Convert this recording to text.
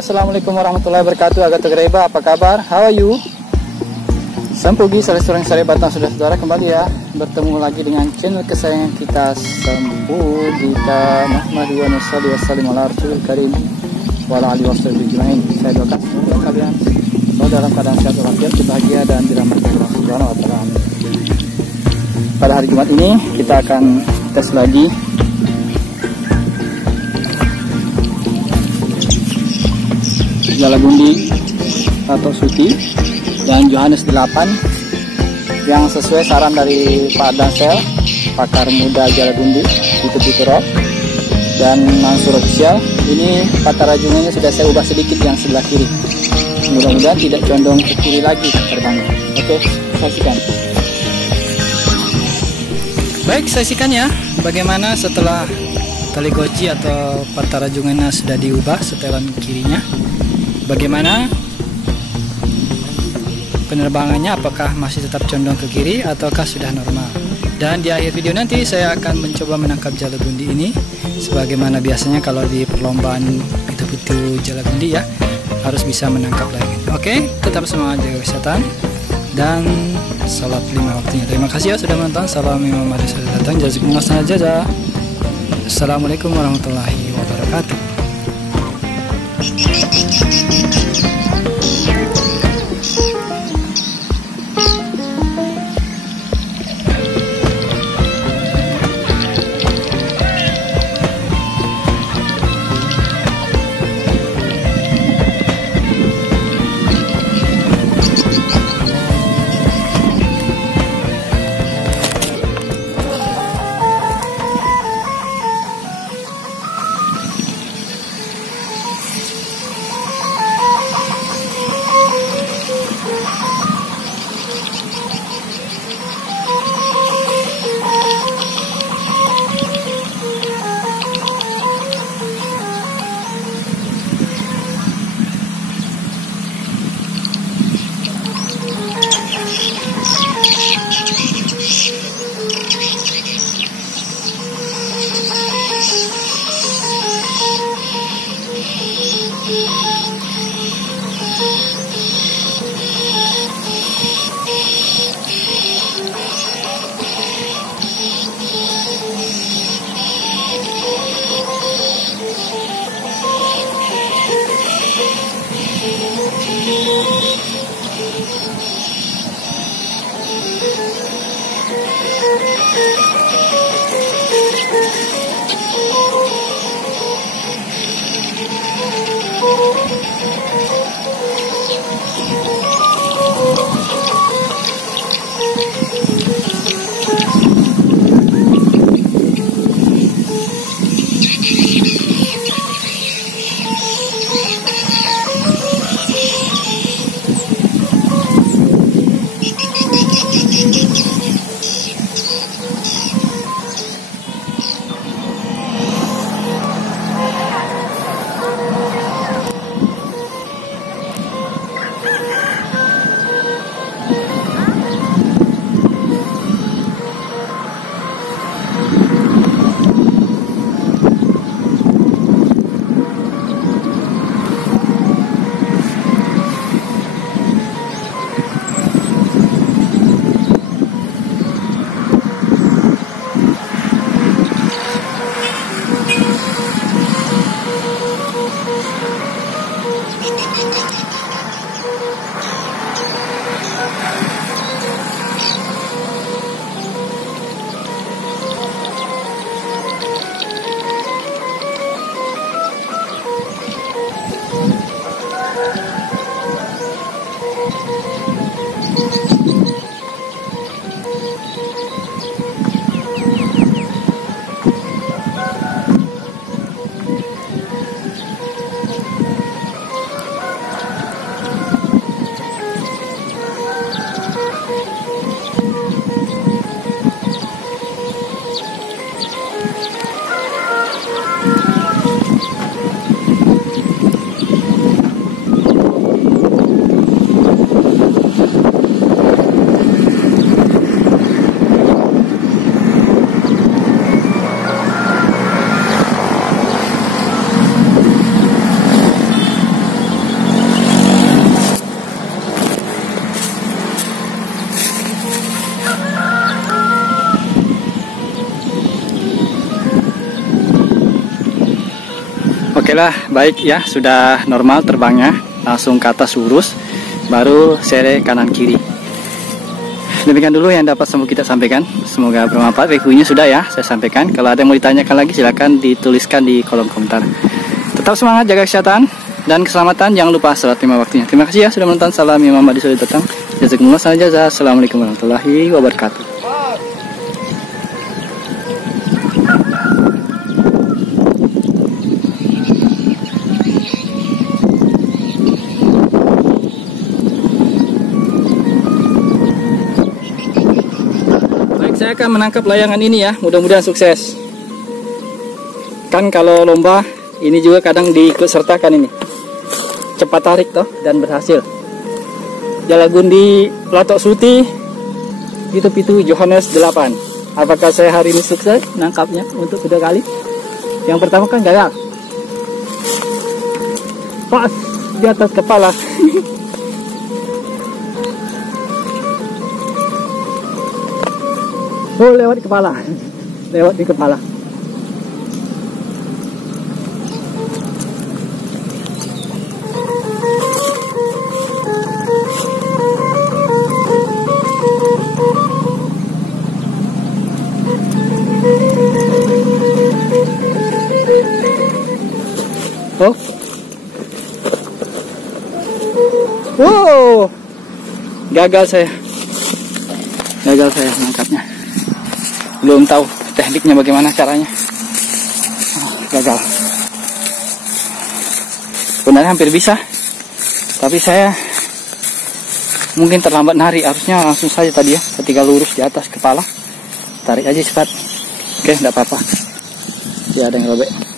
Assalamualaikum warahmatullahi wabarakatuh. Agata Greba, apa kabar? How are you? Sampugi saling sore batang saudara-saudara, kembali ya bertemu lagi dengan channel kesayangan kita Sampugi'ka Nahmadu wa nusalli wa sallim ala rasulil karim wa ala alihi washabihi ajmain. Saya doakan semoga kalian selalu dalam keadaan sehat walafiat, bahagia dan dirahmati Allah Subhanahu wa taala. Pada hari Jumat ini kita akan tes lagi Jalagundi atau Suti dan Johannes 8 yang sesuai saran dari Pak Dansel, pakar muda Jalagundi di Rock dan Mansur Official. Ini patah rajungannya sudah saya ubah sedikit yang sebelah kiri, mudah-mudahan tidak condong ke kiri lagi terbangnya. Oke, saksikan. Baik, saksikan ya bagaimana setelah tali goci atau patah rajungannya sudah diubah setelan kirinya. Bagaimana penerbangannya, apakah masih tetap condong ke kiri ataukah sudah normal. Dan di akhir video nanti saya akan mencoba menangkap Jalagundi ini sebagaimana biasanya kalau di perlombaan itu Jalagundi ya, harus bisa menangkap lagi. Oke, tetap semangat jaga kesehatan dan salat 5 waktunya. Terima kasih ya sudah menonton. Salam Imam Mari sudah datang. Jazakumullah khairan. Assalamualaikum warahmatullahi wabarakatuh. Alhamdulillah baik ya, sudah normal terbangnya, langsung ke atas lurus, baru sere kanan kiri. Demikian dulu yang dapat kita sampaikan, semoga bermanfaat. Reviewnya sudah ya saya sampaikan. Kalau ada yang mau ditanyakan lagi silahkan dituliskan di kolom komentar. Tetap semangat, jaga kesehatan dan keselamatan, jangan lupa sholat 5 waktunya. Terima kasih ya sudah menonton. Salam Imam Mahdi sudah datang. Jazakumullah khairan. Assalamualaikum warahmatullahi wabarakatuh. Saya akan menangkap layangan ini ya, mudah-mudahan sukses. Kan kalau lomba ini juga kadang diikut sertakan ini. Cepat tarik toh dan berhasil. Jalagundi Latok Suti Pitu Johannes 8. Apakah saya hari ini sukses nangkapnya untuk kedua kali? Yang pertama kan gagal. Pas di atas kepala. Oh, lewat di kepala. Lewat di kepala. Oh. Wow. Gagal saya menangkapnya. Belum tahu tekniknya bagaimana caranya. Gagal. Sebenarnya hampir bisa, tapi saya mungkin terlambat nari. Harusnya langsung saja tadi ya, ketika lurus di atas kepala tarik aja cepat. Oke, enggak apa-apa. Tidak ada yang robek.